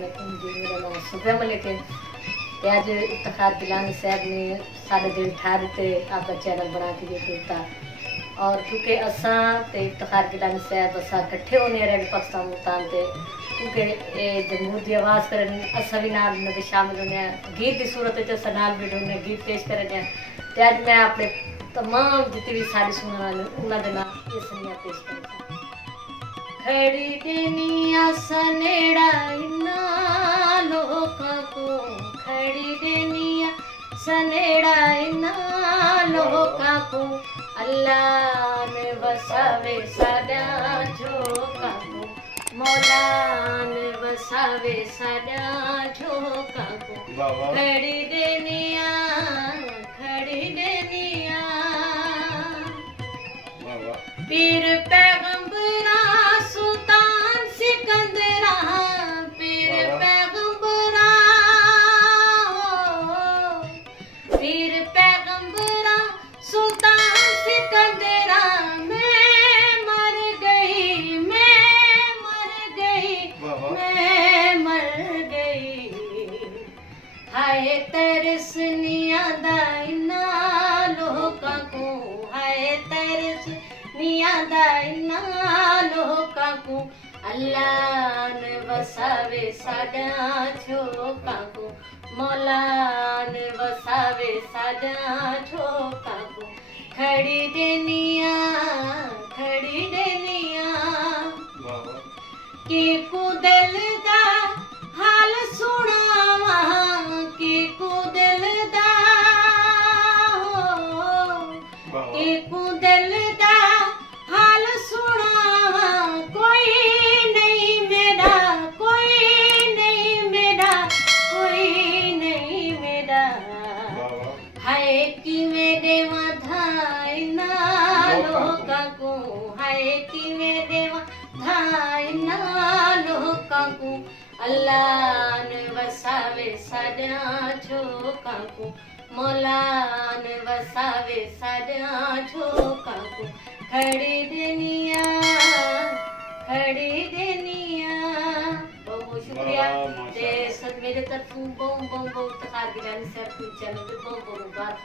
अस्सलामुअलैकुम जी। मेरा नाम सुबह लेकिन आज इफ्तिखार गिलानी साहब ने साढ़े दिल ठार थे आपका चैनल बना के यूट्यूब था। और क्योंकि असा ते इफ्तिखार गिलानी साहब असा कट्ठे होने रहे पाकिस्तान मुल्तान ते क्योंकि जमहूर की आवाज़ करन असा भी नाल में शामिल होने गीत की सूरत असा नाल भी ढूंढने गीत पेश करने ते आज मैं अपने तमाम जितनी भी सारी सुनने वाले उन्होंने नाम ये सुनिया पेश करना खड़ी देनिया सनेड़ा इन्ना लोका को खड़ी देनिया सनेड़ा इन्ना लोका को अल्लाह ने वसावे सादा झोका को मौला ने वसावे सादा झोका को खड़ी देनिया पीर पैगंबरा सुल्तान सिकंदरा पीर पैगंबरा सुल्तान सिकंदरा मैं मर गई हाय तरस नियादा इन्ना लोका को हाय तरस नियादा इन्ना लोका को अल्लाह ने वसावे सादा झोका को मौला ने वसावे सादा झोका को खड़ी देनिया की कुदल दा हाल सुनावा की कुदल दा की कुदल दा हाल सुनावा कोई नहीं मेरा हाय कि मेरे धाई ना लोका को हाय कि मेरे धाई ना लोका को अल्लाह ने वसावे सादा झोका को मौला ने वसावे सादा झोका को खड़ी देनिया बहुत शुक्रिया ते सब मेरे तरफ बहुत इफ्तिखार गिलानी साहब चैनल पे बहुत मुबारक।